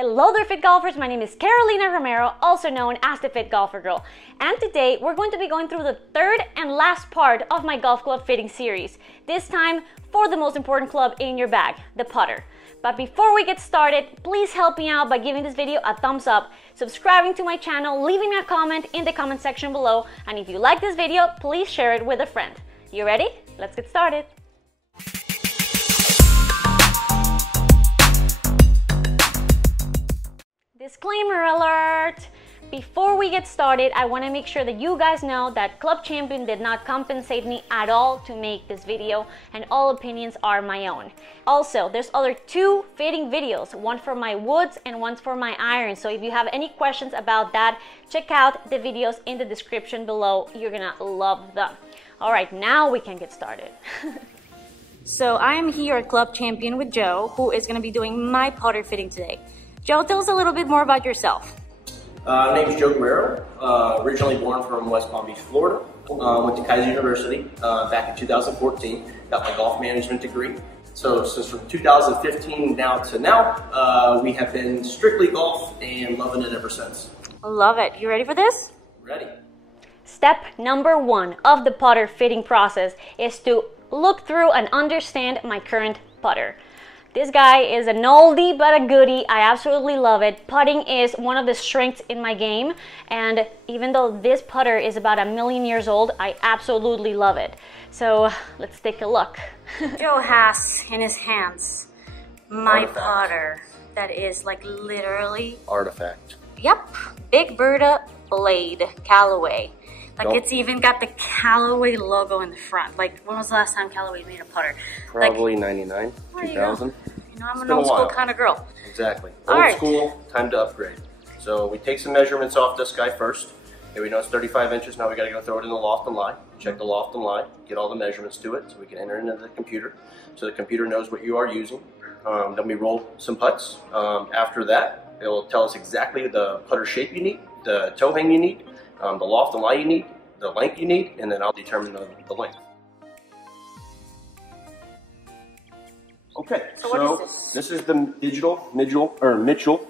Hello there, Fit Golfers. My name is Carolina Romero, also known as the Fit Golfer Girl. And today we're going to be going through the third and last part of my golf club fitting series. This time for the most important club in your bag, the putter. But before we get started, please help me out by giving this video a thumbs up, subscribing to my channel, leaving me a comment in the comment section below. And if you like this video, please share it with a friend. You ready? Let's get started. Disclaimer alert! Before we get started, I want to make sure that you guys know that Club Champion did not compensate me at all to make this video, and all opinions are my own. Also, there's other two fitting videos, one for my woods and one for my irons. So if you have any questions about that, check out the videos in the description below. You're gonna love them. All right, now we can get started. So I am here at Club Champion with Joe, who is gonna be doing my putter fitting today. Joe, tell us a little bit more about yourself. My name is Joe Guerrero, originally born from West Palm Beach, Florida. Went to Kaiser University back in 2014, got my golf management degree. So since from 2015 now to now, we have been strictly golf and loving it ever since. Love it. You ready for this? Ready. Step number one of the putter fitting process is to look through and understand my current putter. This guy is an oldie but a goodie. I absolutely love it. Putting is one of the strengths in my game, and even though this putter is about 1,000,000 years old, I absolutely love it. So let's take a look. Joe has in his hands my putter that is like literally Artifact. Yep, Big Berta Blade Callaway. Like it's even got the Callaway logo in the front. Like, when was the last time Callaway made a putter? Probably like, 99, 2000. You know, I'm an old school kind of girl. Exactly. All right. School, time to upgrade. So we take some measurements off this guy first. Okay, we know it's 35 inches. Now we gotta go throw it in the loft and lie. Check the loft and lie. Get all the measurements to it so we can enter into the computer. So the computer knows what you are using. Then we roll some putts. After that, it will tell us exactly the putter shape you need, the toe hang you need, the loft and lie you need, the length you need, and then I'll determine the length. Okay, so this is the Mitchell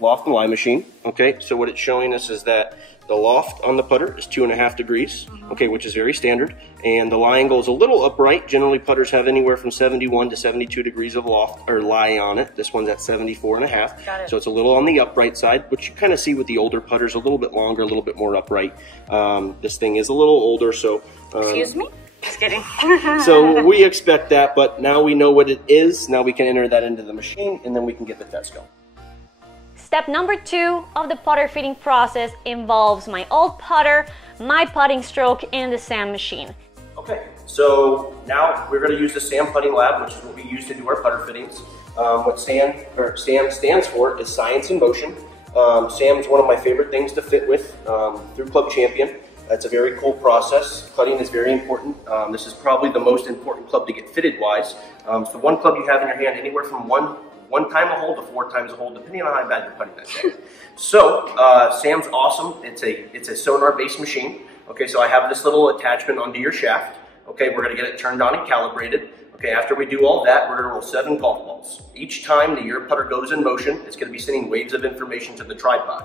loft and lie machine. Okay, so what it's showing us is that the loft on the putter is 2.5 degrees, okay, which is very standard, and the lie angle is a little upright. Generally, putters have anywhere from 71 to 72 degrees of loft or lie on it. This one's at 74.5, so it's a little on the upright side, which you kind of see with the older putters, a little bit longer, a little bit more upright. This thing is a little older, so excuse me. Just kidding. So we expect that, but now we know what it is. Now we can enter that into the machine, and then we can get the test going. Step number two of the putter fitting process involves my old putter, my putting stroke, and the SAM machine. Okay, so now we're going to use the SAM Putting Lab, which is what we use to do our putter fittings. What SAM stands for is Science in Motion. SAM is one of my favorite things to fit with through Club Champion. It's a very cool process. Putting is very important. This is probably the most important club to get fitted wise. It's the one club you have in your hand anywhere from one time a hole to 4 times a hole, depending on how bad you're putting that day. So SAM's awesome. It's a sonar based machine. Okay, so I have this little attachment onto your shaft. Okay, we're gonna get it turned on and calibrated. Okay, after we do all that, we're gonna roll 7 golf balls. Each time your putter goes in motion, it's gonna be sending waves of information to the tripod.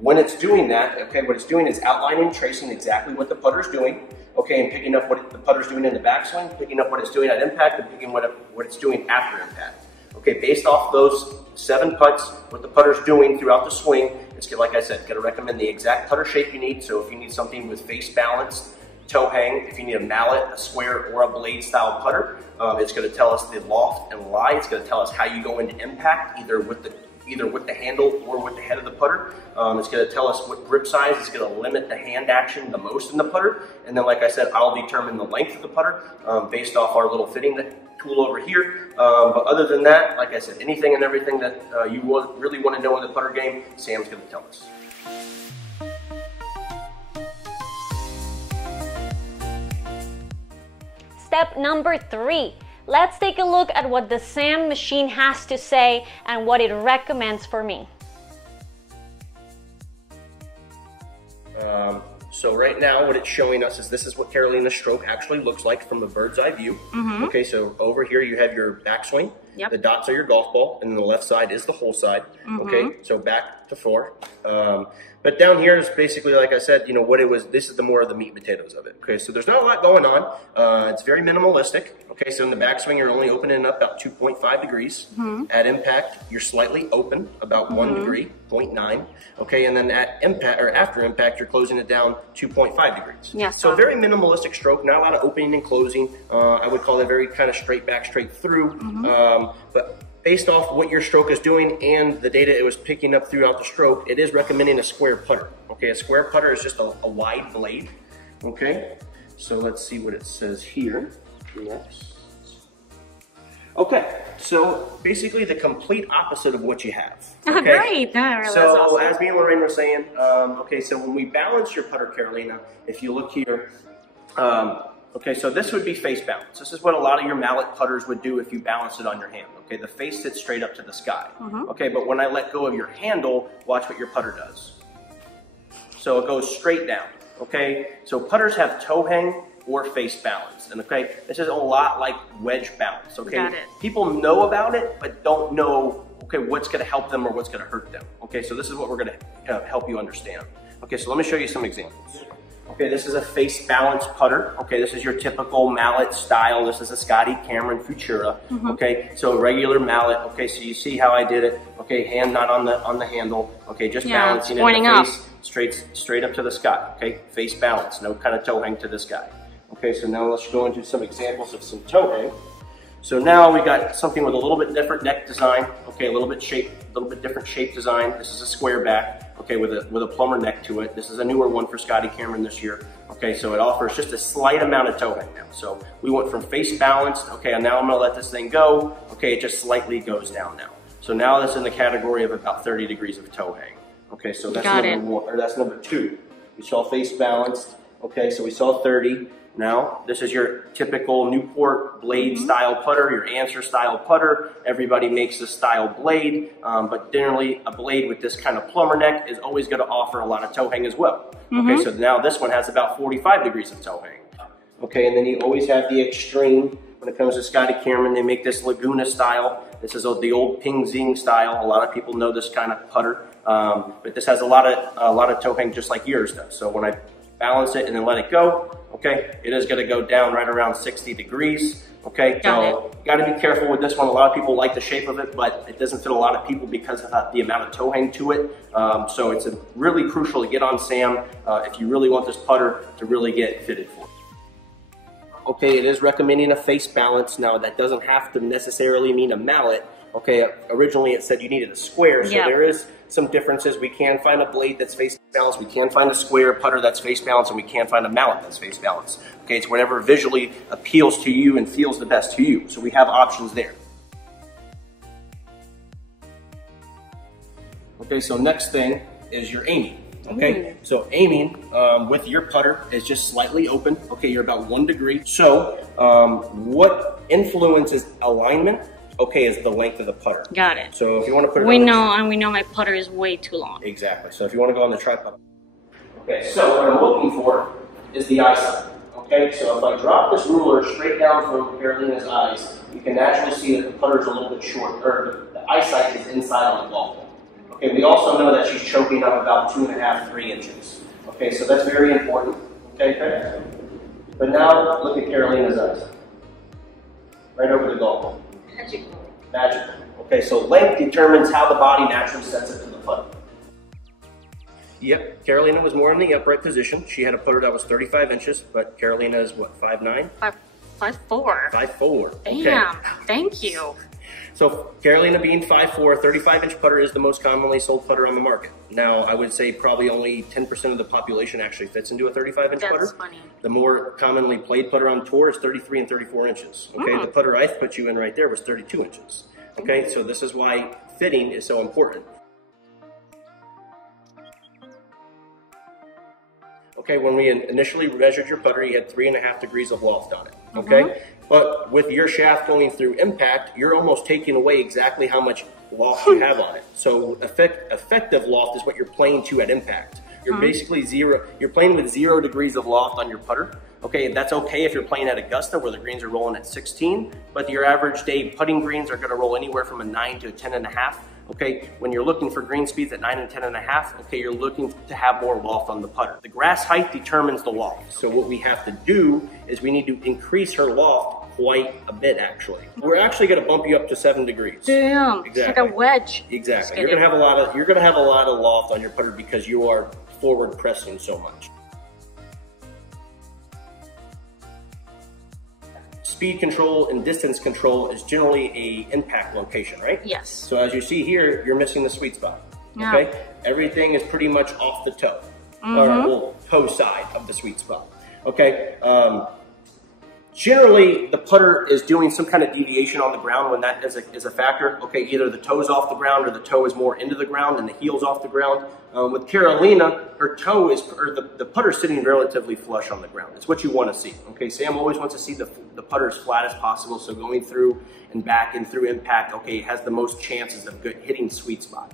When it's doing that, okay, what it's doing is outlining, tracing exactly what the putter's doing, okay, and picking up what the putter's doing in the backswing, picking up what it's doing at impact, and picking what it's doing after impact. Okay, based off those 7 putts, what the putter's doing throughout the swing, it's like I said, gonna recommend the exact putter shape you need. So if you need something with face balance, toe hang, if you need a mallet, a square, or a blade style putter, it's gonna tell us the loft and lie. It's gonna tell us how you go into impact, either with the handle or with the head of the putter. It's going to tell us what grip size. It's going to limit the hand action the most in the putter. And then, like I said, I'll determine the length of the putter based off our little fitting tool over here. But other than that, like I said, anything and everything that you really want to know in the putter game, Sam's going to tell us. Step number 3. Let's take a look at what the SAM machine has to say and what it recommends for me. So right now what it's showing us is this is what Carolina's stroke actually looks like from a bird's eye view. Okay, so over here you have your backswing. Yep. The dots are your golf ball, and then the left side is the hole side. Okay, so back to 4. But down here is basically, like I said, you know, what it was. This is the more of the meat and potatoes of it. Okay, so there's not a lot going on. It's very minimalistic. Okay, so in the backswing, you're only opening up about 2.5 degrees. At impact, you're slightly open, about 1 degree, 0.9. Okay, and then at impact or after impact, you're closing it down 2.5 degrees. Yes. So very minimalistic stroke, not a lot of opening and closing. I would call it very kind of straight back, straight through. But based off what your stroke is doing and the data it was picking up throughout the stroke, it is recommending a square putter. Okay, a square putter is just a wide blade. Okay, so let's see what it says here. Next. Okay, so basically the complete opposite of what you have. Okay? Great. So awesome. as me and Lorraine were saying, okay, so when we balance your putter, Carolina, if you look here, okay, so this would be face balance. This is what a lot of your mallet putters would do if you balance it on your hand. Okay, the face sits straight up to the sky. Okay, but when I let go of your handle, watch what your putter does. So it goes straight down. Okay, so putters have toe hang or face balance. And okay, this is a lot like wedge balance. Okay, Got it. People know about it, but don't know, okay, what's going to help them or what's going to hurt them. Okay, so this is what we're going to help you understand. Okay, so let me show you some examples. Okay, this is a face balance putter. Okay, this is your typical mallet style. This is a Scotty Cameron Futura. Okay, so a regular mallet. Okay, so you see how I did it. Okay, hand not on the handle. Okay, just balancing it in the face, straight up to the sky. Okay, face balance, no kind of toe hang to the sky. Okay, so now let's go into some examples of some toe hang. So now we got something with a little bit different neck design. Okay, a little bit different shape design. This is a square back. Okay, with a plumber neck to it. This is a newer one for Scotty Cameron this year. Okay, so it offers just a slight amount of toe hang now. So we went from face balanced. Okay, and now I'm gonna let this thing go. Okay, it just slightly goes down now. So now that's in the category of about 30 degrees of toe hang. Okay, so that's that's number 2. We saw face balanced. Okay, so we saw 30. Now, this is your typical Newport blade style putter, your answer style putter. Everybody makes this style blade, but generally a blade with this kind of plumber neck is always going to offer a lot of toe hang as well. Okay, so now this one has about 45 degrees of toe hang. Okay, and then you always have the extreme. When it comes to Scotty Cameron, they make this Laguna style. This is the old Ping Zing style. A lot of people know this kind of putter, but this has a lot of toe hang just like yours does. So when I balance it and then let it go, okay, it is going to go down right around 60 degrees. Okay, so you got to be careful with this one. A lot of people like the shape of it, but it doesn't fit a lot of people because of the amount of toe hang to it. So it's really crucial to get on Sam if you really want this putter to really get fitted for it. Okay, it is recommending a face balance. Now, that doesn't have to necessarily mean a mallet. Okay, originally it said you needed a square, so there is some differences. We can find a blade that's face balanced, we can find a square putter that's face balanced, and we can find a mallet that's face balanced. Okay, it's whatever visually appeals to you and feels the best to you. So we have options there. Okay, so next thing is your aiming. Okay, so aiming with your putter is just slightly open. Okay, you're about 1 degree. So what influences alignment? Okay, is the length of the putter. Got it. So if you want to put it we know my putter is way too long. Exactly. So if you want to go on the tripod. Okay, so what I'm looking for is the eyesight. Okay, so if I drop this ruler straight down from Carolina's eyes, you can naturally see that the putter is a little bit short, or the eyesight is inside on the golf ball. Okay, we also know that she's choking up about 2.5 to 3 inches. Okay, so that's very important. Okay, but now look at Carolina's eyes. Right over the golf ball. Magical. Okay, so length determines how the body naturally sets it to the putter. Yep, Carolina was more in the upright position. She had a putter that was 35 inches, but Carolina is what, 5'9"? 5'4". 5'4". Damn, thank you. So Carolina being 5'4", 35-inch putter is the most commonly sold putter on the market. Now, I would say probably only 10% of the population actually fits into a 35-inch putter. That's funny. The more commonly played putter on tour is 33 and 34 inches. Okay, the putter I put you in right there was 32 inches. Okay, so this is why fitting is so important. Okay, when we initially measured your putter, you had 3.5 degrees of loft on it. Okay, but with your shaft going through impact, you're almost taking away exactly how much loft you have on it. So effective loft is what you're playing to at impact. You're basically you're playing with 0 degrees of loft on your putter. Okay, that's okay if you're playing at Augusta where the greens are rolling at 16, but your average day putting greens are gonna roll anywhere from a 9 to a 10.5. Okay, when you're looking for green speeds at 9 and 10.5, okay, you're looking to have more loft on the putter. The grass height determines the loft. So what we have to do is we need to increase her loft quite a bit, actually. We're actually gonna bump you up to 7 degrees. Damn, exactly. It's like a wedge. Exactly. You're gonna have a lot of loft on your putter because you are forward pressing so much. Speed control and distance control is generally a impact location, right? Yes. So as you see here, you're missing the sweet spot. Yeah. Okay, everything is pretty much off the toe, or well, toe side of the sweet spot. Okay. Generally, the putter is doing some kind of deviation on the ground when that is a factor. Okay, either the toe's off the ground or the toe is more into the ground and the heel's off the ground. With Carolina, her toe is, or the putter's sitting relatively flush on the ground. It's what you want to see. Okay, Sam always wants to see the putter as flat as possible, so going through and back and through impact, okay, has the most chances of hitting sweet spot.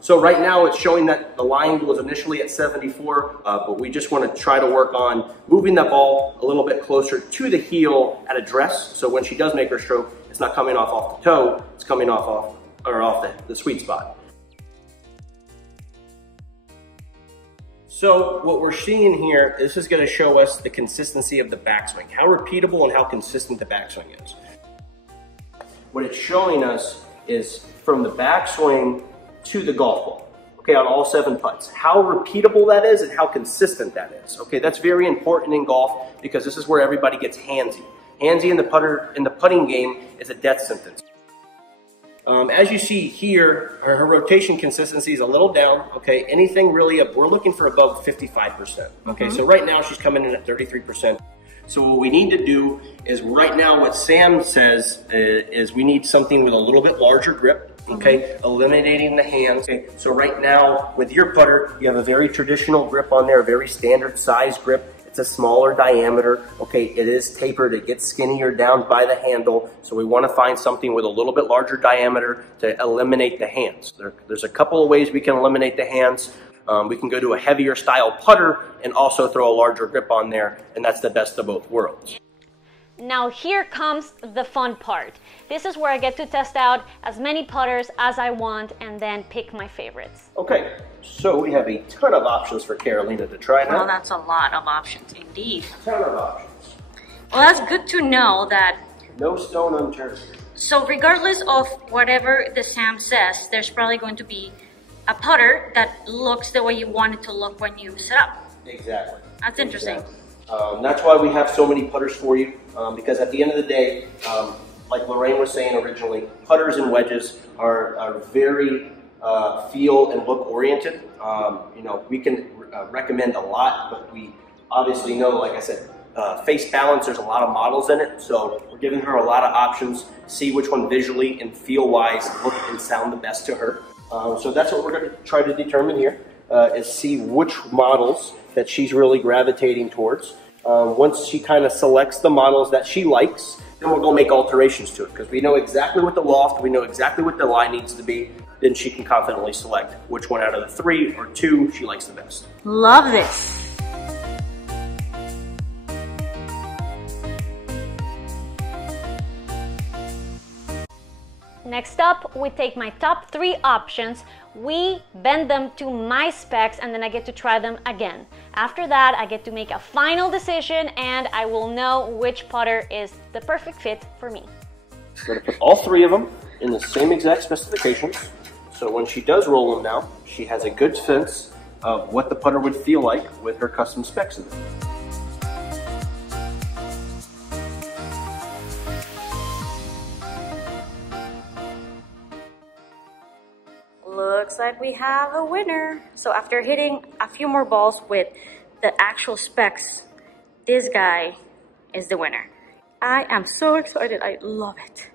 So right now it's showing that the line was initially at 74, but we just want to try to work on moving the ball a little bit closer to the heel at address. So when she does make her stroke, it's not coming off the toe, it's coming off the sweet spot. So what we're seeing here, this is going to show us the consistency of the backswing, how repeatable and how consistent the backswing is. What it's showing us is from the backswing to the golf ball, okay, on all 7 putts, how repeatable that is and how consistent that is. Okay, that's very important in golf because this is where everybody gets handsy. Handsy in the putting game is a death sentence. As you see here, her rotation consistency is a little down. Okay, anything really up, we're looking for above 55%. Okay, so right now she's coming in at 33%. So what we need to do is right now what Sam says is we need something with a little bit larger grip, okay, eliminating the hands. Okay, so right now with your putter, you have a very traditional grip on there, a very standard size grip. It's a smaller diameter, okay, it is tapered, it gets skinnier down by the handle, so we want to find something with a little bit larger diameter to eliminate the hands. There's a couple of ways we can eliminate the hands. We can go to a heavier style putter and also throw a larger grip on there, and that's the best of both worlds. Now here comes the fun part. This is where I get to test out as many putters as I want and then pick my favorites. Okay, so we have a ton of options for Carolina to try now. Well, that's a lot of options indeed. A ton of options. Well, that's good to know that... No stone unturned. So regardless of whatever the Sam says, there's probably going to be a putter that looks the way you want it to look when you set up. Exactly. That's interesting. Exactly. That's why we have so many putters for you, because at the end of the day, like Lorraine was saying originally, putters and wedges are very feel and look oriented. You know, we can recommend a lot, but we obviously know, like I said, face balance, there's a lot of models in it, so we're giving her a lot of options, see which one visually and feel-wise look and sound the best to her. So that's what we're going to try to determine here, is see which models that she's really gravitating towards. Once she kind of selects the models that she likes, then we'll go make alterations to it, because we know exactly what the loft, we know exactly what the lie needs to be, then she can confidently select which one out of the 3 or 2 she likes the best. Love this. Next up, we take my top 3 options, we bend them to my specs, and then I get to try them again. After that, I get to make a final decision and I will know which putter is the perfect fit for me. We're going to put all 3 of them in the same exact specifications. So when she does roll them now, she has a good sense of what the putter would feel like with her custom specs in it. Looks like we have a winner. So after hitting a few more balls with the actual specs, this guy is the winner. I am so excited, I love it.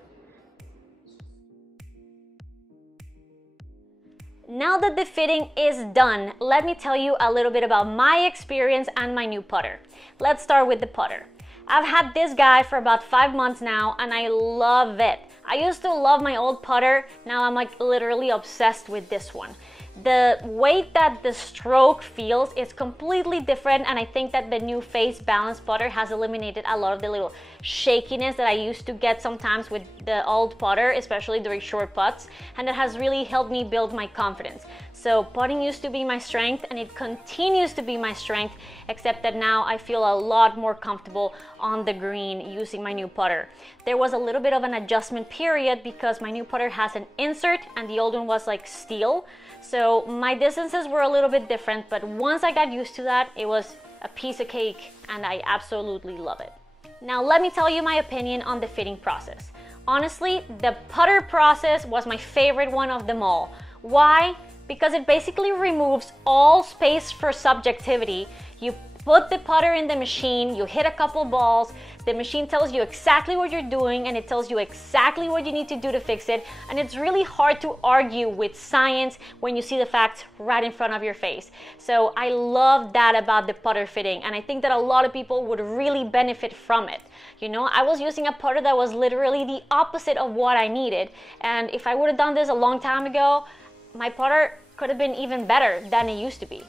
Now that the fitting is done, let me tell you a little bit about my experience and my new putter. Let's start with the putter. I've had this guy for about 5 months now and I love it. I used to love my old putter. Now I'm like literally obsessed with this one. The way that the stroke feels is completely different, and I think that the new face balance putter has eliminated a lot of the little shakiness that I used to get sometimes with the old putter, especially during short putts, and it has really helped me build my confidence. So putting used to be my strength, and it continues to be my strength, except that now I feel a lot more comfortable on the green using my new putter. There was a little bit of an adjustment period because my new putter has an insert and the old one was like steel. So my distances were a little bit different, but once I got used to that, it was a piece of cake and I absolutely love it. Now let me tell you my opinion on the fitting process. Honestly, the putter process was my favorite one of them all. Why? Because it basically removes all space for subjectivity. You put the putter in the machine, you hit a couple balls, the machine tells you exactly what you're doing and it tells you exactly what you need to do to fix it, and it's really hard to argue with science when you see the facts right in front of your face. So I love that about the putter fitting, and I think that a lot of people would really benefit from it. You know, I was using a putter that was literally the opposite of what I needed, and if I would have done this a long time ago, my putter could have been even better than it used to be.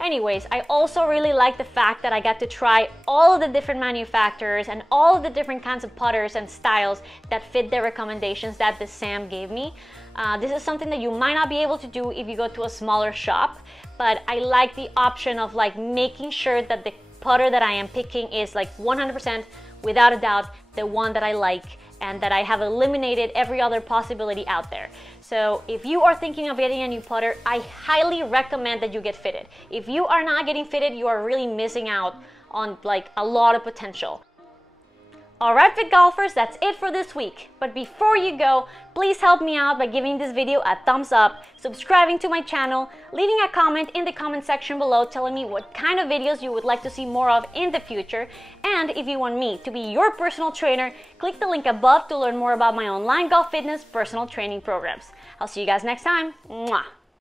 Anyways, I also really like the fact that I got to try all of the different manufacturers and all of the different kinds of putters and styles that fit the recommendations that the Sam gave me. This is something that you might not be able to do if you go to a smaller shop, but I like the option of like making sure that the putter that I am picking is like 100% without a doubt the one that I like, and that I have eliminated every other possibility out there. So if you are thinking of getting a new putter, I highly recommend that you get fitted. If you are not getting fitted, you are really missing out on like a lot of potential. Alright Fit Golfers, that's it for this week. But before you go, please help me out by giving this video a thumbs up, subscribing to my channel, leaving a comment in the comment section below telling me what kind of videos you would like to see more of in the future. And if you want me to be your personal trainer, click the link above to learn more about my online golf fitness personal training programs. I'll see you guys next time. Mwah.